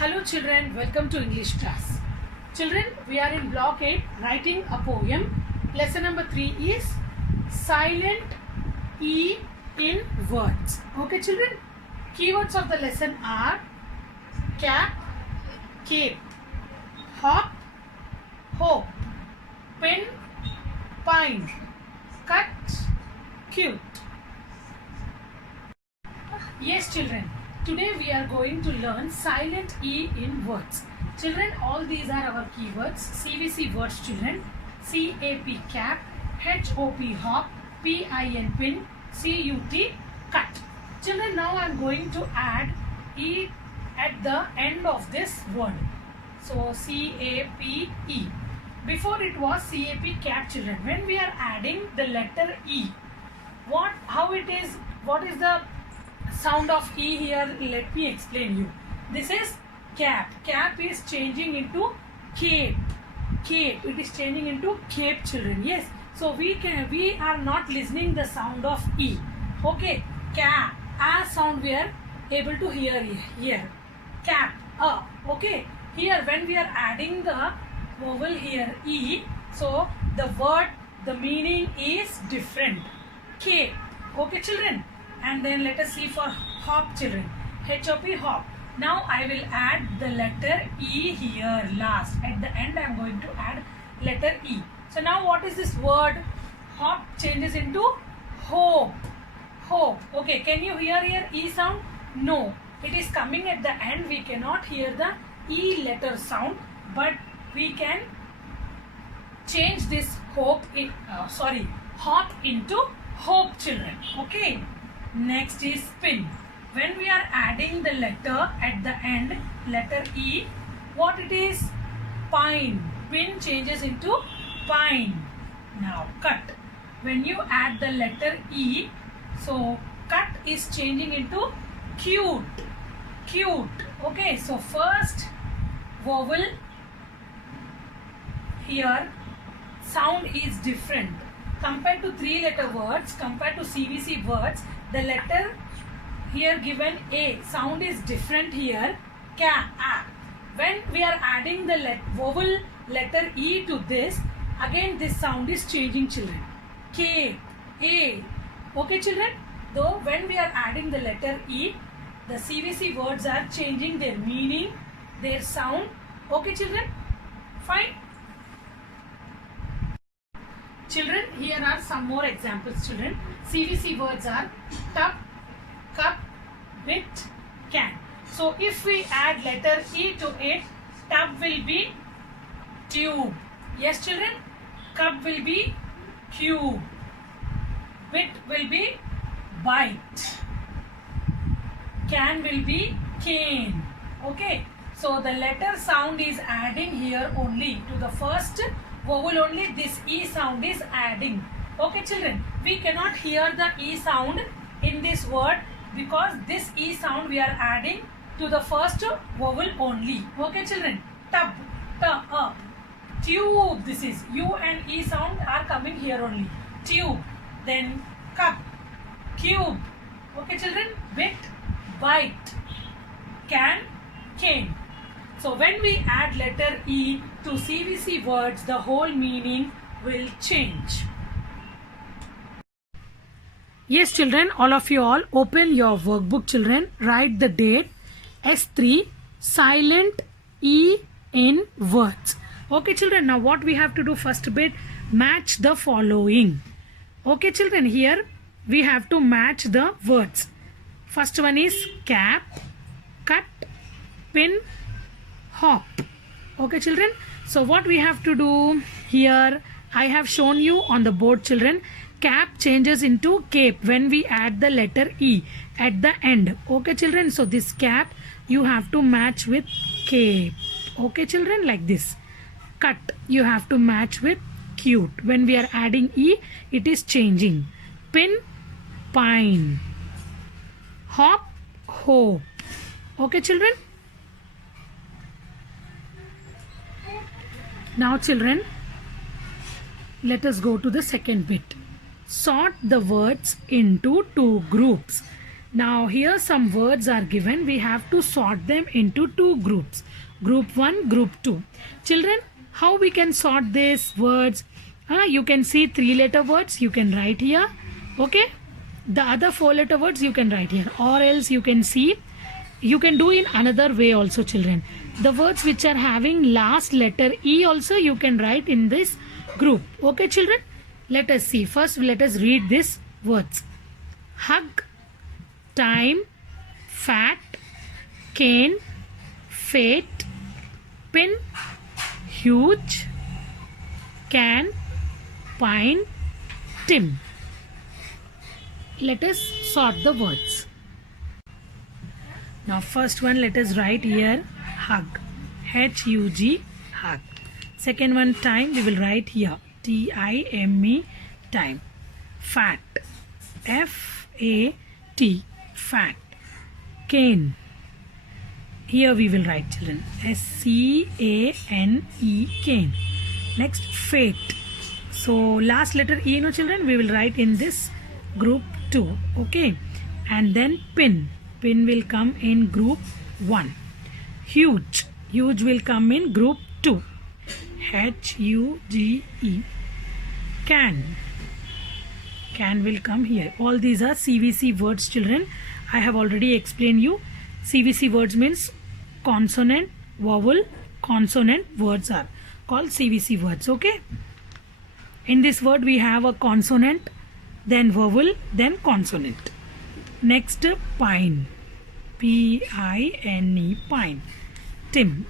Hello children, welcome to English class. Children, we are in block 8 writing a poem. Lesson number 3 is silent E in words. Okay children, keywords of the lesson are cap, cape, hop, hope, pin, pine, cut, cute. Yes children, today we are going to learn silent E in words. Children, all these are our keywords. CVC words children. CAP cap, HOP hop, PIN pin, CUT cut. Children, now I am going to add E at the end of this word. So CAPE. Before it was CAP cap children. When we are adding the letter E, what is the sound of E here? Let me explain you. This is cap. Cap is changing into cape. Cape. It is changing into cape children. Yes. So we are not listening the sound of E. Okay. Cap. A sound we are able to hear here. Cap. Okay. Here when we are adding the vowel here E, so the meaning is different. Cape. Okay children. And then let us see for hop children. HOP hop. Now I will add the letter E here last. At the end I am going to add letter E. So now what is this word? Hop changes into hope. Hope. Okay, can you hear here E sound? No. It is coming at the end. We cannot hear the E letter sound. But we can change this hop into hope children. Okay. Next is pin. When we are adding the letter at the end, letter E, what it is? Pine. Pin changes into pine. Now cut. When you add the letter E, so cut is changing into cute. Cute. Okay, so first vowel here sound is different. Compared to 3-letter words, compared to CVC words, the letter here given A sound is different here. When we are adding the vowel letter E to this, again this sound is changing children. K, A. Okay children? Though when we are adding the letter E, the CVC words are changing their meaning, their sound. Okay children? Fine. Children, here are some more examples children. CVC words are tub, cup, bit, can. So if we add letter E to it, tub will be tube. Yes children? Cup will be cube. Bit will be bite. Can will be cane. Okay. So the letter sound is adding here only to the first vowel only. This E sound is adding. Okay children, we cannot hear the E sound in this word because this E sound we are adding to the first vowel only. Okay children, tub, tube, this is U and E sound are coming here only. Tube, then cup, cube. Okay children, bit, bite, can, cane. So when we add letter E to CVC words, the whole meaning will change. Yes children, all of you all open your workbook children. Write the date S3 silent E in words. Okay children, now what we have to do first bit, match the following. Okay children, here we have to match the words. First one is cap, cut, pin, hop. Okay children, so what we have to do here, I have shown you on the board children. Cap changes into cape when we add the letter E at the end. Okay children, so this cap you have to match with cape. Okay children, like this. Cut you have to match with cute. When we are adding E, it is changing. Pin, pine. Hop, hope. Okay children. Now children, let us go to the second bit. Sort the words into two groups. Now here some words are given. We have to sort them into two groups. Group 1, Group 2. Children, how we can sort these words? You can see 3-letter words. You can write here. Okay. The other 4-letter words you can write here. Or else you can see. You can do in another way also, children. The words which are having last letter E also you can write in this group. Okay, children. Let us see. First, let us read these words. Hug, time, fat, cane, fate, pin, huge, can, pine, Tim. Let us sort the words. Now first one, let us write here hug, H-U-G, hug. Second one, time, we will write here T-I-M-E, time. Fat, F-A-T, fat. Cane, here we will write, children, S-C-A-N-E, cane. Next, fate. So last letter E, no children, we will write in this group 2. Okay. And then pin. Pin will come in group 1. Huge. Huge will come in group 2. H-U-G-E. Can. Can will come here. All these are CVC words, children. I have already explained you. CVC words means consonant, vowel, consonant words are called CVC words. Okay. In this word we have a consonant, then vowel, then consonant. Next, pine, P-I-N-E, pine. Tim,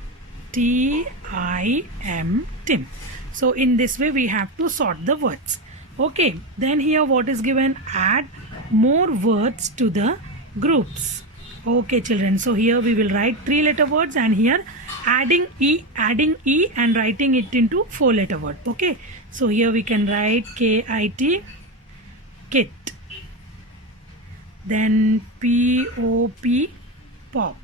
T-I-M, Tim. So in this way we have to sort the words. Okay, then here what is given? Add more words to the groups. Okay, children, so here we will write 3-letter words, and here adding E and writing it into 4-letter word. Okay, so here we can write K-I-T, kit. Then P-O-P, pop.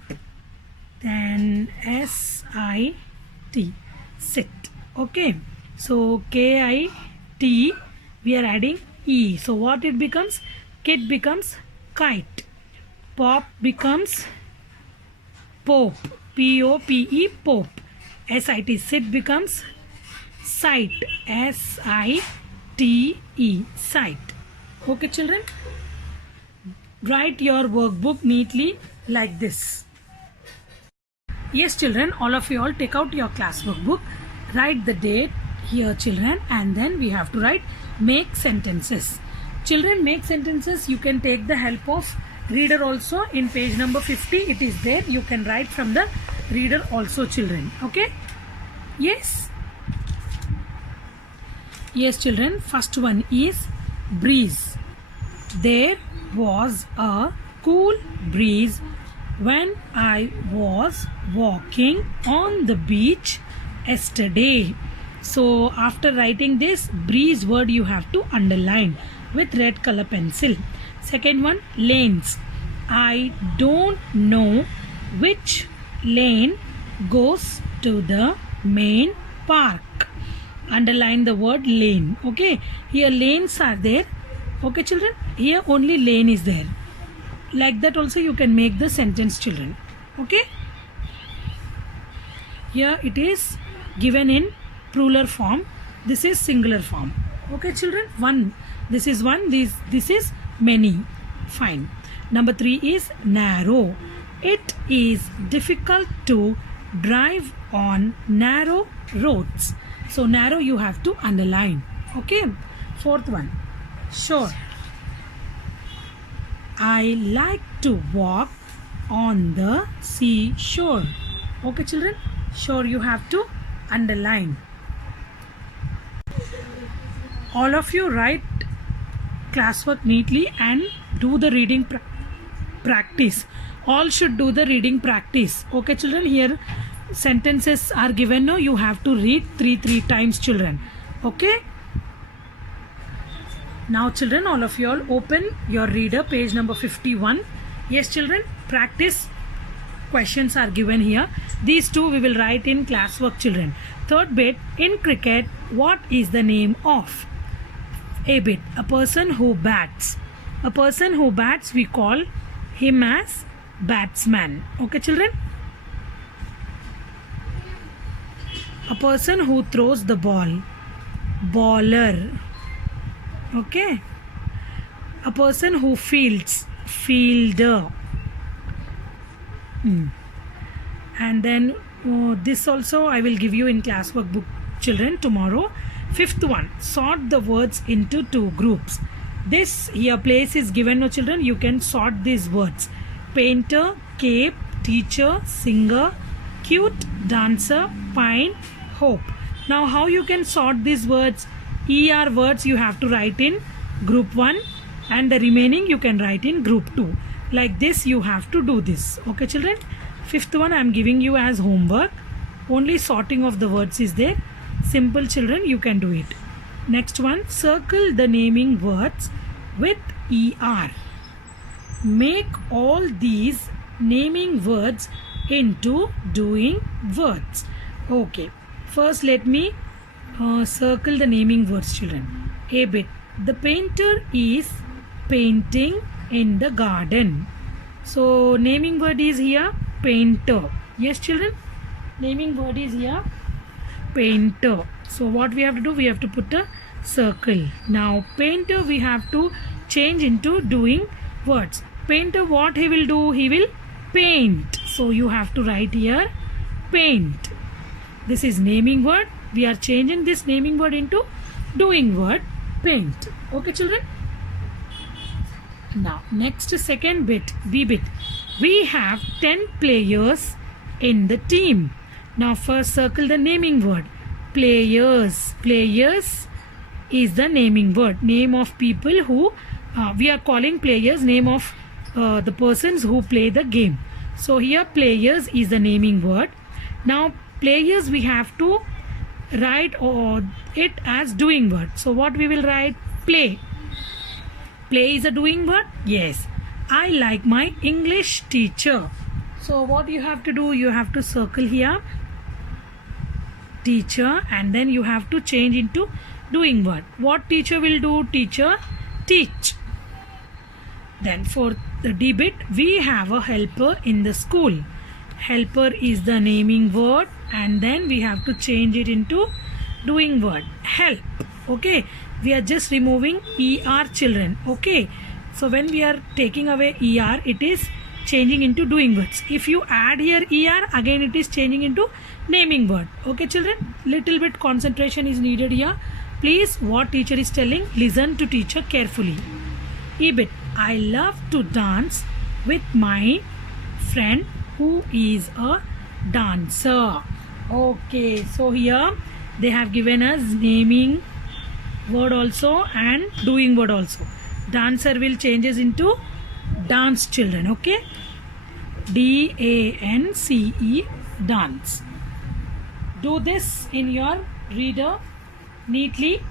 Then S-I-T, sit. Okay, so K-I-T, we are adding E. So what it becomes? Kit becomes kite. Pop becomes pope. P-O-P-E, pope. S-I-T, sit becomes sight. S-I-T-E, sight. Okay, children? Write your workbook neatly like this. Yes, children, all of you all take out your class workbook. Write the date here, children, and then we have to write make sentences. Children, make sentences, you can take the help of reader also. In page number 50 it is there. You can write from the reader also, children. Okay? Yes? Yes, children. First one is breeze. There was a cool breeze when I was walking on the beach yesterday. So after writing this breeze word you have to underline with red color pencil. Second one, lanes. I don't know which lane goes to the main park. Underline the word lane. Okay, here lanes are there. Okay, children, here only lane is there. Like that also you can make the sentence, children. Okay, here it is given in plural form. This is singular form. Okay, children, one. This is one. This is many. Fine. Number 3 is narrow. It is difficult to drive on narrow roads. So narrow you have to underline. Okay. Fourth one, shore. I like to walk on the seashore. Okay, children, shore you have to underline. All of you write classwork neatly and do the reading practice. All should do the reading practice. Okay, children, here sentences are given. Now you have to read three times, children. Okay. Now, children, all of you all open your reader, page number 51. Yes, children, practice questions are given here. These two we will write in classwork, children. Third bit, in cricket, what is the name of? A bit, a person who bats. A person who bats we call him as batsman. Okay, children? A person who throws the ball, bowler. Okay? A person who fields, fielder. And then this also I will give you in classwork book, children, tomorrow. Fifth one, sort the words into two groups. This here place is given, no children. You can sort these words: painter, cape, teacher, singer, cute, dancer, pine, hope. Now how you can sort these words? ER words you have to write in group 1 and the remaining you can write in group 2. Like this you have to do this. Okay, children? Fifth one I am giving you as homework. Only sorting of the words is there. Simple, children, you can do it. Next one, circle the naming words with ER. Make all these naming words into doing words. Okay, first let me circle the naming words, children. A bit. The painter is painting in the garden. So naming word is here painter. Yes, children, naming word is here painter. So what we have to do, we have to put a circle. Now painter we have to change into doing words. Painter, what he will do? He will paint. So you have to write here paint. This is naming word. We are changing this naming word into doing word paint. Okay, children? Now next second bit, B bit. We have 10 players in the team. Now first circle the naming word. Players. Players is the naming word. Name of people who we are calling players. Name of the persons who play the game. So here players is the naming word. Now players we have to write it as doing word. So what we will write? Play. Play is a doing word? Yes. I like my English teacher. So what you have to do? You have to circle here teacher and then you have to change into doing word. What teacher will do? Teacher teach. Then for the D bit, we have a helper in the school. Helper is the naming word and then we have to change it into doing word. Help. Okay. We are just removing ER, children. Okay. So when we are taking away ER, it is changing into doing words. If you add here ER, again it is changing into naming word. Okay, children? Little bit concentration is needed here. Please, what teacher is telling, listen to teacher carefully. E bit. I love to dance with my friend who is a dancer. Okay, so here they have given us naming word also and doing word also. Dancer will changes into dance, children. Okay, DANCE, dance. Do this in your reader neatly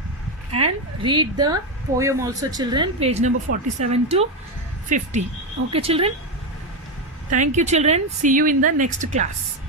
and read the poem also, children, page number 47 to 50. Okay, children? Thank you, children. See you in the next class.